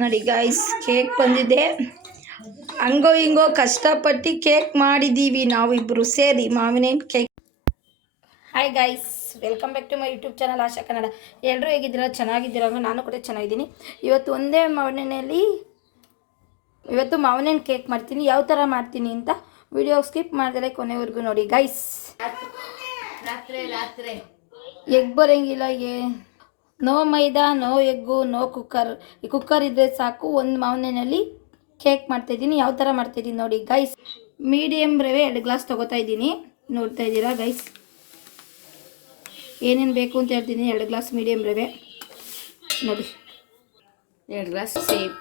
ನೋಡಿ guys cake ಬಂದಿದೆ. ಹಂಗೋ ಹಿಂಗೋ ಕಷ್ಟಪಟ್ಟು ಕೇಕ್ ಮಾಡಿದ್ದೀವಿ ನಾವಿಬ್ಬರು ಸೇರಿ. ಮಾವಿನ cake hi guys welcome back to my YouTube channel Asha Kannada. ಎಲ್ಲರೂ ಹೇಗಿದ್ದೀರಾ? ಚೆನ್ನಾಗಿದ್ದೀರಾ? ನಾನು ಕೂಡ ಚೆನ್ನಾಗಿದ್ದೀನಿ. ಇವತ್ತು ಒಂದೇ ಮಾವಿನಲ್ಲಿ ಇವತ್ತು ಮಾವಿನ ಕೇಕ್ ಮಾಡ್ತೀನಿ. ಯಾವ ಥರ ಮಾಡ್ತೀನಿ ಅಂತ ವಿಡಿಯೋ ಸ್ಕಿಪ್ ಮಾಡಿದ್ರೆ ಕೊನೆವರೆಗೂ ನೋಡಿ ಗೈಸ್ ಎಗ್ ಬರೋಂಗಿಲ್ಲ ಏ. No maida no egg no cooker. ಈ ಕುಕ್ಕರ್ ಇದ್ದರೆ ಸಾಕು ಒಂದು ಮಾವಿನಲ್ಲಿ ಕೇಕ್ ಮಾಡ್ತಾಯಿದ್ದೀನಿ ಯಾವ ಥರ ಮಾಡ್ತಾಯಿದ್ದೀನಿ ನೋಡಿ ಗೈಸ್ ಮೀಡಿಯಮ್ ರವೆ ಎರಡು ಗ್ಲಾಸ್ ತೊಗೋತಾ ಇದ್ದೀನಿ. ನೋಡ್ತಾ ಇದ್ದೀರಾ ಗೈಸ್ ಏನೇನು ಬೇಕು ಅಂತ ಹೇಳ್ತೀನಿ. ಎರಡು ಗ್ಲಾಸ್ ಮೀಡಿಯಮ್ ರವೆ. ನೋಡಿ. ಎರಡು ಗ್ಲಾಸ್ ಸೇಮ್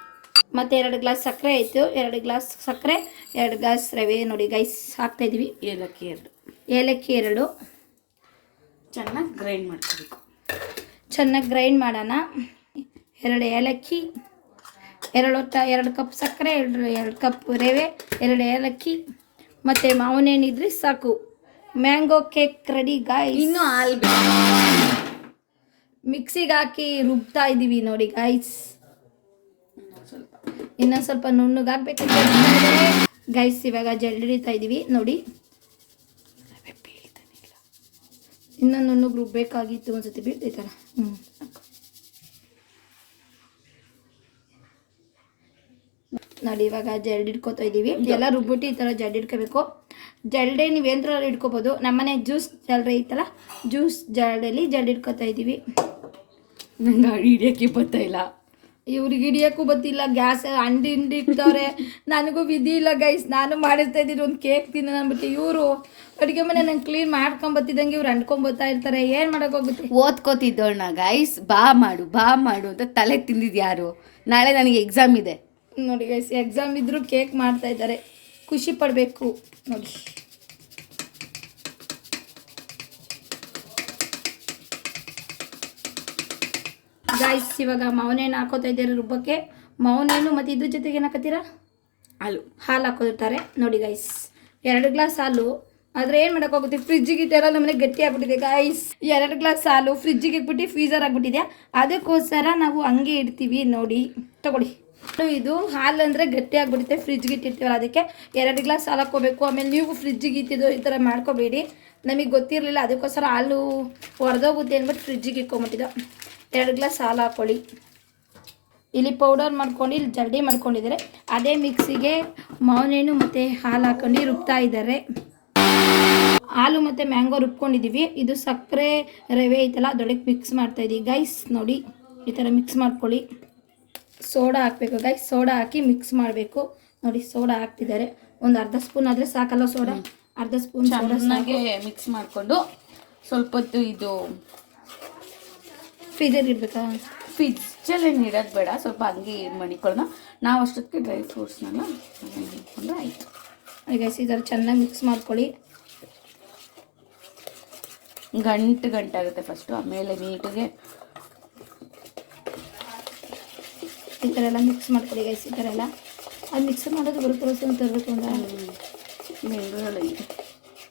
ಮತ್ತು ಎರಡು ಗ್ಲಾಸ್ ಸಕ್ಕರೆ ಆಯಿತು. ಎರಡು ಗ್ಲಾಸ್ ಸಕ್ಕರೆ ಎರಡು ಗ್ಲಾಸ್ ರವೆ. ನೋಡಿ ಗೈಸ್ ಹಾಕ್ತಾಯಿದ್ವಿ ಏಲಕ್ಕಿ ಎರಡು. ಏಲಕ್ಕಿ ಎರಡು. ಚೆನ್ನಾಗಿ ಗ್ರೈಂಡ್ ಮಾಡ್ಕೋಬೇಕು. ಚೆನ್ನಾಗಿ ಗ್ರೈಂಡ್ ಮಾಡೋಣ. ಎರಡು ಏಲಕ್ಕಿ ಎರಡು ಟ ಎರಡು ಕಪ್ ಸಕ್ಕರೆ ಎರಡು ಎರಡು ಕಪ್ ರವೆ ಎರಡು ಏಲಕ್ಕಿ ಮತ್ತು ಮಾವಿನೇನಿದ್ರೆ ಸಾಕು. ಮ್ಯಾಂಗೋ ಕೇಕ್ ರೆಡಿ ಗಾಯ್ಸ್ ಇನ್ನು ಹಾಲು ಮಿಕ್ಸಿಗೆ ಹಾಕಿ ರುಬ್ತಾ ಇದ್ದೀವಿ ನೋಡಿ ಗಾಯ್ಸ್ ಇನ್ನೊಂದು ಸ್ವಲ್ಪ ನುಣ್ಣಗೆ ಹಾಕ್ಬೇಕು ಗೈಸ್ ಇವಾಗ ಜಲ್ಡಿತಾ ಇದ್ದೀವಿ ನೋಡಿ. ಇನ್ನೊಂದು ನನಗೆ ರುಬ್ಬೇಕಾಗಿತ್ತು ಒಂದ್ಸತಿ ಬೀಳ್ತೈತಲ್ಲ ಹ್ಞೂ ನೋಡಿ, ಇವಾಗ ಜಲ್ಡ್ ಇಟ್ಕೋತಾ ಇದ್ದೀವಿ. ಎಲ್ಲ ರುಬ್ಬಿಟ್ಟು ಈ ಥರ ಜಲ್ಡ್ ಇಟ್ಕೋಬೇಕು. ಜಲ್ಡೆ ನೀವು ಯಂತ್ರದಲ್ಲಿ ಇಟ್ಕೋಬೋದು? ನಮ್ಮನೆ ಜ್ಯೂಸ್ ಜಲ್ಡೆ ಐತಲ್ಲ ಜ್ಯೂಸ್ ಜಲ್ಡಲ್ಲಿ ಜಲ್ಡ್ ಇಟ್ಕೋತಾ ಇದ್ದೀವಿ. ನಂಗೆ ಹಿಡಿಯೋಕ್ಕೆ ಬರ್ತಾ ಇಲ್ಲ. ಇವ್ರಿಗೆ ಹಿಡಿಯೋಕ್ಕೂ ಗೊತ್ತಿಲ್ಲ ಗ್ಯಾಸ್ ಅಂಡಿ ಹಿಂಡಿ ಇಡ್ತವ್ರೆ ನನಗೂ ವಿಧಿ ಇಲ್ಲ ಗೈಸ್ ನಾನು ಮಾಡಿಸ್ತಾ ಇದ್ದೀನಿ ಒಂದು ಕೇಕ್ ತಿನ್ನೋಣ ಅಂದ್ಬಿಟ್ಟು. ಇವರು ಅಡುಗೆ ಮನೆ ನಂಗೆ ಕ್ಲೀನ್ ಮಾಡ್ಕೊಂಬತ್ತಿದ್ದಂಗೆ ಇವ್ರು ಅಂಟ್ಕೊಂಬತ್ತಾ ಇರ್ತಾರೆ. ಏನು ಮಾಡೋಕ್ಕೋಗುತ್ತೆ ಓದ್ಕೋತಿದ್ದೋಣ ಗೈಸ್ ಬಾ ಮಾಡು ಬಾ ಮಾಡು ಅಂತ ತಲೆ ತಿಂದಿದ್ದು ಯಾರು? ನಾಳೆ ನನಗೆ ಎಕ್ಸಾಮ್ ಇದೆ. ನೋಡಿ ಗೈಸ್ ಎಕ್ಸಾಮ್ ಇದ್ದರೂ ಕೇಕ್ ಮಾಡ್ತಾ ಇದ್ದಾರೆ. ಖುಷಿ ಪಡಬೇಕು. ನೋಡಿ. ಗಾಯ್ಸ್ ಇವಾಗ ಮಾವನೇನು ಹಾಕೋತಾ ಇದ್ದಾರೆ ರುಬ್ಬಕ್ಕೆ. ಮಾವನೇನು ಮತ್ತು ಇದ್ರ ಜೊತೆಗೆ ಏನು ಹಾಕತ್ತೀರಾ? ಹಾಲು. ಹಾಲು ಹಾಕೋದಿರ್ತಾರೆ. ನೋಡಿ ಗೈಸ್ ಎರಡು ಗ್ಲಾಸ್ ಹಾಲು. ಆದರೆ ಏನು ಮಾಡೋಕ್ಕಾಗುತ್ತೆ ಫ್ರಿಜ್ಜಿಗೆ ಇಟ್ಟೆಲ್ಲ ನಮ್ಮನೆ ಗಟ್ಟಿ ಆಗ್ಬಿಟ್ಟಿದೆ ಗೈಸ್ ಎರಡು ಗ್ಲಾಸ್ ಹಾಲು ಫ್ರಿಜ್ಜಿಗೆ ಇಟ್ಬಿಟ್ಟು ಫ್ರೀಸರ್ ಆಗಿಬಿಟ್ಟಿದೆ. ಅದಕ್ಕೋಸ್ಕರ ನಾವು ಹಂಗೆ ಇಡ್ತೀವಿ ನೋಡಿ. ತಗೊಳ್ಳಿ. ಇದು ಹಾಲು ಅಂದರೆ ಗಟ್ಟಿ ಆಗಿಬಿಡುತ್ತೆ. ಫ್ರಿಜ್ಗೆ ಇಟ್ಟಿರ್ತೀವಲ್ಲ ಅದಕ್ಕೆ ಎರಡು ಗ್ಲಾಸ್ ಹಾಲು ಹಾಕೋಬೇಕು ಆಮೇಲೆ ನೀವು ಫ್ರಿಜ್ಜಿಗೆ ಇಟ್ಟಿದ್ದು ಈ ಥರ ಮಾಡ್ಕೋಬೇಡಿ. ನಮಗೆ ಗೊತ್ತಿರಲಿಲ್ಲ, ಅದಕ್ಕೋಸ್ಕರ ಹಾಲು ಹೊರದೋಗುತ್ತೆ ಅಂದ್ಬಿಟ್ಟು ಫ್ರಿಜ್ಜಿಗೆ ಇಟ್ಕೊಂಬಿಟ್ಟಿದ್ದು. ಎರಡು ಗ್ಲಾಸ್ ಹಾಲು ಹಾಕ್ಕೊಳ್ಳಿ ಇಲ್ಲಿ ಪೌಡರ್ ಮಾಡ್ಕೊಂಡು, ಇಲ್ಲಿ ಜರಡಿ ಮಾಡ್ಕೊಂಡಿದ್ದಾರೆ. ಅದೇ ಮಿಕ್ಸಿಗೆ ಮಾವಿನೇನು ಮತ್ತು ಹಾಲು ಹಾಕೊಂಡು ರುಬ್ತಾ ಇದ್ದಾರೆ. ಹಾಲು ಮತ್ತು ಮ್ಯಾಂಗೋ ರುಬ್ಕೊಂಡಿದ್ದೀವಿ. ಇದು ಸಕ್ಕರೆ ರವೆ ಐತಲ್ಲ, ಅದೊಳಗೆ ಮಿಕ್ಸ್ ಮಾಡ್ತಾ ಇದ್ದೀವಿ ಗೈಸ್ ನೋಡಿ, ಈ ಥರ ಮಿಕ್ಸ್ ಮಾಡ್ಕೊಳ್ಳಿ. ಸೋಡಾ ಹಾಕಬೇಕು ಗೈಸ್ ಸೋಡಾ ಹಾಕಿ ಮಿಕ್ಸ್ ಮಾಡಬೇಕು. ನೋಡಿ, ಸೋಡಾ ಹಾಕ್ತಿದ್ದಾರೆ. ಒಂದು ಅರ್ಧ ಸ್ಪೂನ್ ಆದರೆ ಸಾಕಲ್ಲ ಸೋಡಾ? ಅರ್ಧ ಸ್ಪೂನ್ ಚೆನ್ನಾಗಿ ಮಿಕ್ಸ್ ಮಾಡಿಕೊಂಡು ಸ್ವಲ್ಪ ಹೊತ್ತು ಇದು ಫಿಜರ್ ಇರ್ಬೇಕಾ ಫ್ರಿಜ್ಜಲ್ಲಿ ಇಡೋದು ಬೇಡ ಸ್ವಲ್ಪ ಹಂಗೆ ಮಣಿಕೊಳ್ಳೋಣ ನಾವು ಅಷ್ಟೊತ್ತಿಗೆ ಡ್ರೈ ಫ್ರೂಟ್ಸ್ನೆಲ್ಲ ಮಾಡಿಕೊಂಡ್ರೆ ಆಯಿತು. ಗೈಸ್ ಇದರ ಚೆನ್ನಾಗಿ ಮಿಕ್ಸ್ ಮಾಡ್ಕೊಳ್ಳಿ. ಗಂಟು ಗಂಟಾಗುತ್ತೆ ಫಸ್ಟು ಆಮೇಲೆ ನೀಟಿಗೆ. ಈ ಥರ ಎಲ್ಲ ಮಿಕ್ಸ್ ಮಾಡ್ಕೊಳ್ಳಿ ಗೈಸ್ ಈ ಥರ ಎಲ್ಲ. ಅದು ಮಿಕ್ಸ್ ಮಾಡೋದು ಬರುತ್ತೆ ತರಬೇಕು ಅಂತ? ಬೆಂಗಳೂರಲ್ಲಿ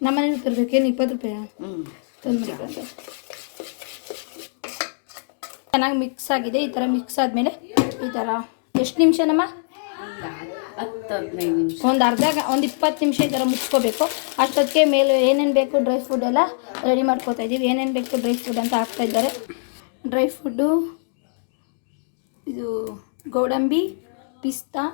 ನಮ್ಮ ಮನೇಲಿ ಇಪ್ಪತ್ತು ರೂಪಾಯಿ? ಹ್ಞೂ ತಂದು ಚೆನ್ನಾಗಿ ಮಿಕ್ಸ್ ಆಗಿದೆ. ಈ ಥರ ಮಿಕ್ಸ್ ಆದಮೇಲೆ ಈ ಥರ. ಎಷ್ಟು ನಿಮಿಷ ನಮ್ಮ? ಹತ್ತು ನಿಮಿಷ. ಒಂದು ಅರ್ಧ ಒಂದು ಇಪ್ಪತ್ತು ನಿಮಿಷ ಈ ಥರ ಮುಚ್ಕೋಬೇಕು. ಅಷ್ಟೊತ್ತಿಗೆ ಮೇಲೆ ಏನೇನು ಬೇಕು ಡ್ರೈ ಫುಡ್ ಎಲ್ಲ ರೆಡಿ ಮಾಡ್ಕೋತಾ ಇದ್ದೀವಿ. ಏನೇನು ಬೇಕು ಡ್ರೈ ಫುಡ್ ಅಂತ ಹಾಕ್ತಾ ಇದ್ದಾರೆ. ಡ್ರೈ ಫುಡ್ಡು ಇದು ಗೋಡಂಬಿ ಪಿಸ್ತಾ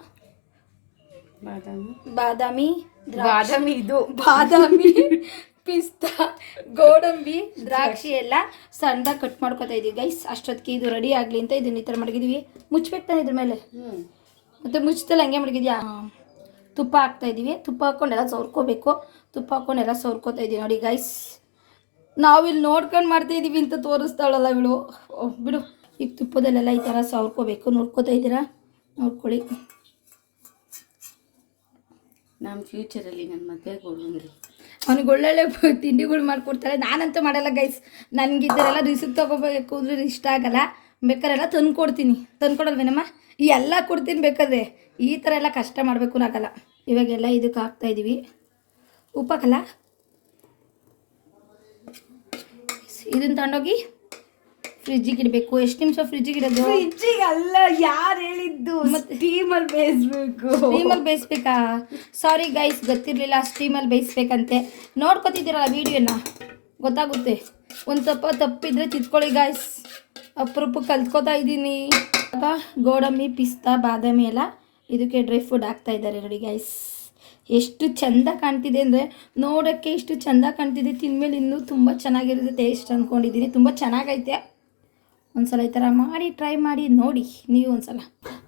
ಬಾದಾಮಿ. ಬಾದಾಮಿ ಬಾದಾಮಿ ಇದು. ಬಾದಾಮಿ ಪಿಸ್ತಾ ಗೋಡಂಬಿ ದ್ರಾಕ್ಷಿ. ಎಲ್ಲ ಸಣ್ಣದಾಗಿ ಕಟ್ ಮಾಡ್ಕೊತಾ ಇದೀವಿ. ಗೈಸ್ ಅಷ್ಟೊತ್ತಿಗೆ ಇದು ರೆಡಿ ಆಗಲಿ ಅಂತ ಇದನ್ನ ಈ ಥರ ಮಡಗಿದೀವಿ. ಮುಚ್ಚಬೇಕು ತಾನೆ ಇದ್ರ ಮೇಲೆ? ಮತ್ತು ಮುಚ್ಚತಲ್ಲ ಹಂಗೆ ಮಡಗಿದ್ಯಾ? ತುಪ್ಪ ಹಾಕ್ತಾ ಇದೀವಿ. ತುಪ್ಪ ಹಾಕ್ಕೊಂಡೆಲ್ಲ ಸವರ್ಕೋಬೇಕು. ತುಪ್ಪ ಹಾಕ್ಕೊಂಡೆಲ್ಲ ಸವರ್ಕೋತಾ ಇದ್ದೀವಿ ನೋಡಿ ಗೈಸ್ ನಾವಿಲ್ಲಿ ನೋಡ್ಕೊಂಡು ಮಾಡ್ತಾ ಇದೀವಿ ಅಂತ ತೋರಿಸ್ತಾಳಲ್ಲ ಇವಳು. ಬಿಡು. ಈಗ ತುಪ್ಪದಲ್ಲೆಲ್ಲ ಈ ಥರ ಸವರ್ಕೋಬೇಕು. ನೋಡ್ಕೋತಾ ಇದ್ದೀರಾ? ನೋಡ್ಕೊಳ್ಳಿ. ನಮ್ಮ ಫ್ಯೂಚರಲ್ಲಿ ನನ್ನ ಮದುವೆ ಹೋಗಂಗಿಲ್ಲ ಅವ್ನಿಗೆ ಒಳ್ಳೊಳ್ಳೆ ತಿಂಡಿಗಳು ಮಾಡಿಕೊಡ್ತಾರೆ ನಾನಂತೂ ಮಾಡಲ್ಲ ಗೈಸ್ ನನಗೆ ಎಲ್ಲ ರಿಸಿಪ್ ತೊಗೋಬೇಕು ಅಂದ್ರೆ ಇಷ್ಟ ಆಗಲ್ಲ. ಬೇಕಾರೆಲ್ಲ ತಂದು ಕೊಡ್ತೀನಿ ತಂದು ಕೊಡಲ್ವೇನಮ್ಮ ಈ ಎಲ್ಲ ಕೊಡ್ತೀನಿ ಬೇಕಾದ್ರೆ. ಈ ಥರ ಎಲ್ಲ ಕಷ್ಟ ಮಾಡಬೇಕು ಆಗಲ್ಲ. ಇವಾಗೆಲ್ಲ ಇದಕ್ಕೆ ಹಾಕ್ತಾ ಇದ್ದೀವಿ ಉಪ್ಪಾಕಲ್ಲ? ಇದನ್ನು ತಗೊಂಡೋಗಿ ಫ್ರಿಜ್ಜಿಗೆ ಇಡಬೇಕು. ಎಷ್ಟು ನಿಮಿಷ ಫ್ರಿಜ್ಜಿಗೆ ಇಡೋದು? ಫ್ರಿಜ್ಜಿಗೆ ಅಲ್ಲ ಯಾರು ಹೇಳಿದ್ದು? ಮತ್ತೆ? ಸ್ಟೀಮಲ್ಲಿ ಬೇಯಿಸ್ಬೇಕು. ಸ್ಟೀಮಲ್ಲಿ ಬೇಯಿಸ್ಬೇಕಾ? ಸಾರಿ ಗೈಸ್ ಗೊತ್ತಿರಲಿಲ್ಲ ಸ್ಟೀಮಲ್ಲಿ ಬೇಯಿಸ್ಬೇಕಂತೆ. ನೋಡ್ಕೊತಿದ್ದೀರಲ್ಲ ವೀಡಿಯೋನ ಗೊತ್ತಾಗುತ್ತೆ. ಒಂದು ಸ್ವಲ್ಪ ತಪ್ಪಿದ್ರೆ ತಿದ್ಕೊಳ್ಳಿ ಗಾಯ್ಸ್ ಅಪರೂಪ ಕಲ್ತ್ಕೋತಾ ಇದ್ದೀನಿ. ಅಪ್ಪ ಗೋಡಂಬಿ ಪಿಸ್ತಾ ಬಾದಾಮಿ ಎಲ್ಲ ಇದಕ್ಕೆ ಡ್ರೈ ಫುಡ್ ಹಾಕ್ತಾ ಇದ್ದಾರೆ ನೋಡಿ ಗೈಸ್ ಎಷ್ಟು ಚಂದ ಕಾಣ್ತಿದೆ ಅಂದರೆ ನೋಡೋಕ್ಕೆ ಇಷ್ಟು ಚಂದ ಕಾಣ್ತಿದೆ. ತಿಂದಮೇಲೆ ಇನ್ನೂ ತುಂಬ ಚೆನ್ನಾಗಿರುತ್ತೆ ಟೇಸ್ಟ್ ಅಂದ್ಕೊಂಡಿದ್ದೀನಿ ತುಂಬ ಚೆನ್ನಾಗೈತೆ. ಒಂದ್ಸಲ ಈ ಥರ ಮಾಡಿ ಟ್ರೈ ಮಾಡಿ, ನೋಡಿ, ನೀವು ಒಂದ್ಸಲ.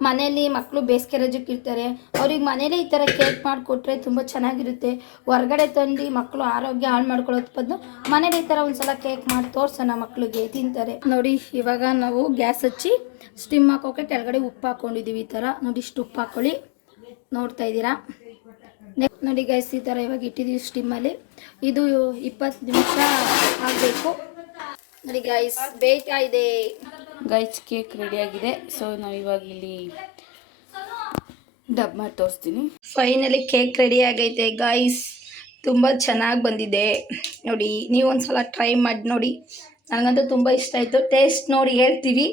ಮನೆಯಲ್ಲಿ ಮಕ್ಕಳು ಬೇಸಿಗೆ ರಜಕ್ಕೆ ಇರ್ತಾರೆ ಅವ್ರಿಗೆ ಮನೇಲೇ ಈ ಥರ ಕೇಕ್ ಮಾಡಿಕೊಟ್ರೆ ತುಂಬ ಚೆನ್ನಾಗಿರುತ್ತೆ. ಹೊರಗಡೆ ತಂದು ಮಕ್ಕಳು ಆರೋಗ್ಯ ಹಾಳು ಮಾಡ್ಕೊಳ್ಳೋದು ಬದಲು ಮನೇಲಿ ಈ ಥರ ಒಂದ್ಸಲ ಕೇಕ್ ಮಾಡಿ ತೋರ್ಸೋಣ ಮಕ್ಕಳಿಗೆ ತಿಂತಾರೆ. ನೋಡಿ, ಇವಾಗ ನಾವು ಗ್ಯಾಸ್ ಹಚ್ಚಿ ಸ್ಟಿಮ್ ಹಾಕೋಕೆ ಕೆಳಗಡೆ ಉಪ್ಪು ಹಾಕ್ಕೊಂಡಿದ್ದೀವಿ ಈ ಥರ. ನೋಡಿ, ಇಷ್ಟು ಉಪ್ಪು ಹಾಕ್ಕೊಳ್ಳಿ ನೋಡ್ತಾ ಇದ್ದೀರಾ? ನೋಡಿ ಗೈಸ್ ಈ ಥರ ಇವಾಗ ಇಟ್ಟಿದ್ದೀವಿ ಸ್ಟಿಮ್ಮಲ್ಲಿ ಇದು ಇಪ್ಪತ್ತು ನಿಮಿಷ ಆಗಬೇಕು. ನೋಡಿ ಗೈಸ್ ಬೇಯ್ತಾ ಇದೆ. ಗೈಸ್ ಕೇಕ್ ರೆಡಿ ಆಗಿದೆ. ಸೊ ನಾವು ಇವಾಗ ಇಲ್ಲಿ ಡಬ್ ಮಾಡಿ ತೋರಿಸ್ತೀನಿ. ಫೈನಲಿ ಕೇಕ್ ರೆಡಿ ಆಗೈತೆ ಗೈಸ್ ತುಂಬ ಚೆನ್ನಾಗಿ ಬಂದಿದೆ. ನೋಡಿ ನೀವು ಟ್ರೈ ಮಾಡಿ ನೋಡಿ. ನನಗಂತೂ ತುಂಬ ಇಷ್ಟ ಆಯಿತು. ಟೇಸ್ಟ್ ನೋಡಿ ಹೇಳ್ತೀವಿ.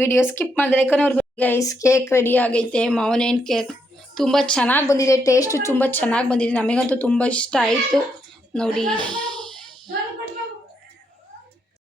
ವಿಡಿಯೋ ಸ್ಕಿಪ್ ಮಾಡಿದ್ರೆ ಯಾಕಂದ್ರೆ ಗೈಸ್ ಕೇಕ್ ರೆಡಿ ಆಗೈತೆ. ಮಾವನೇನು ಕೇಕ್ ತುಂಬ ಚೆನ್ನಾಗಿ ಬಂದಿದೆ. ಟೇಸ್ಟು ತುಂಬ ಚೆನ್ನಾಗಿ ಬಂದಿದೆ. ನಮಗಂತೂ ತುಂಬ ಇಷ್ಟ ಆಯಿತು. ನೋಡಿ.